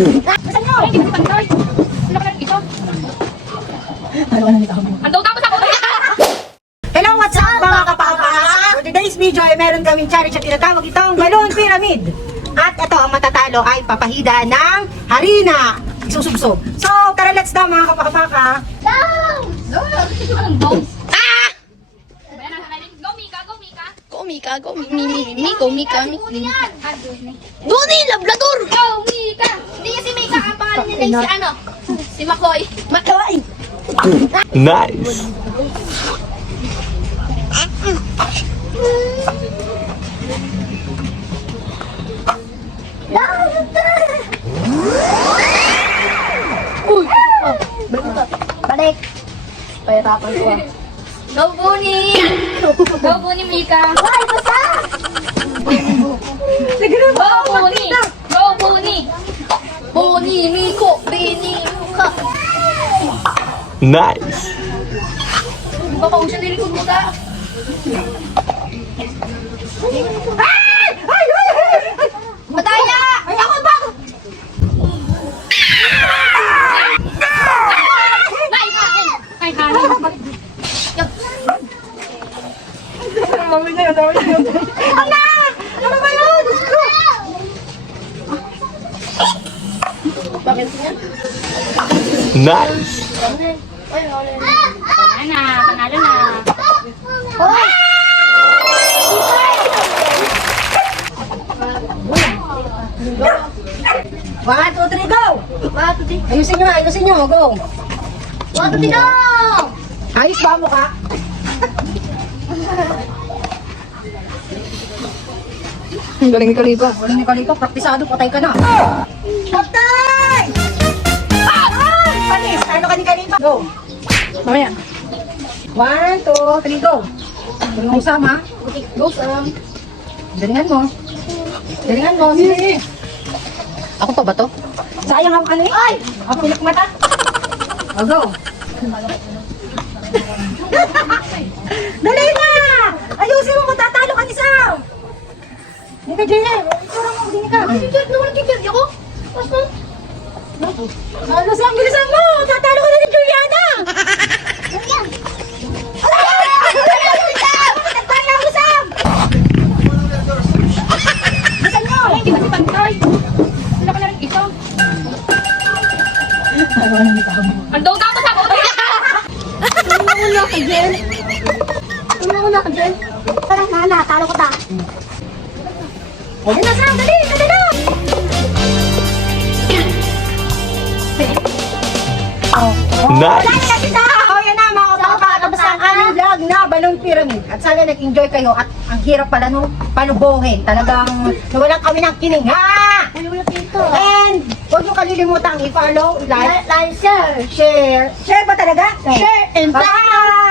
Hello, what's up mga kapapa? For today's video ay meron kaming challenge at tinatawag itong Balloon Pyramid. At ito, ang matatalo ay papahida ng harina. Isusubsob. So, tara let's go mga kapapaka. Down! Anong down? Ah! Go, Mika. Go, Mika. Go, Mika. Go, mi, mi, mi, mi, go, Mika. Mi, Ano yan? Ah, Duni. Duni, labrador! Go, Mika. Hindi niya si Mika. Ang pangalan niya na si ano? Si Makoy. Makoy! Nice. Uy! Oh, balik ka. Balik. Pahirapan ko ah. Go, Buni. Go, Buni, Mika. Ay, basta! Go, Buni. Go, Buni. Boni, Miko, Bini, Muka. Nice. Baka kung siya nilikod mo ka. Madaya! Ay, ako ba? Ay, hain. Ay, hain. Ala! Ano ba yun? Diyos ko! Bakit niya? Nice. Panalo na. Panalo na. Hoy! One, two, three, go! Bato di. Ayusin nyo, ayusin nyo, go! Bato di na! Ayos ba mo ka? Ang galing ni Kalipa. Galing ni Kalipa. Praktisado, patay ka na. Go! Mamaya. One, two, three, go! Tulong mo sama. Go, Sam. Galingan mo. Galingan mo. Sige. Ako pa ba to? Sayang ang ano eh. Ay! Ang pinak mata. Oh, go. Dali na! Ayusin mo, matatalo ka ni Sam! Hindi ka, Jay. Itsura mo, hindi ka. Naman teacher. Ako? Basta. Ano, Sam? Bilisan mo! Tatalo ka na nyo! Ay, hindi kasi pantay. Ano ka na? Andaw tapos ako. Tumawala ka dyan. Tumawala ka dyan. Parang nana, talo ko ta. Dali na, Sam! Dali! Nice. Dahil na O yan na mga kapapakabas ang aming vlog na Balloon Pyramid. At sana nag-enjoy kayo at ang hirap pala no, panubuhin. Talagang nawalan kami ng kininga. Ay, wala dito. And huwag niyo kalilimutang i-follow, like, Like, share. share. Share ba talaga? Share and Bye!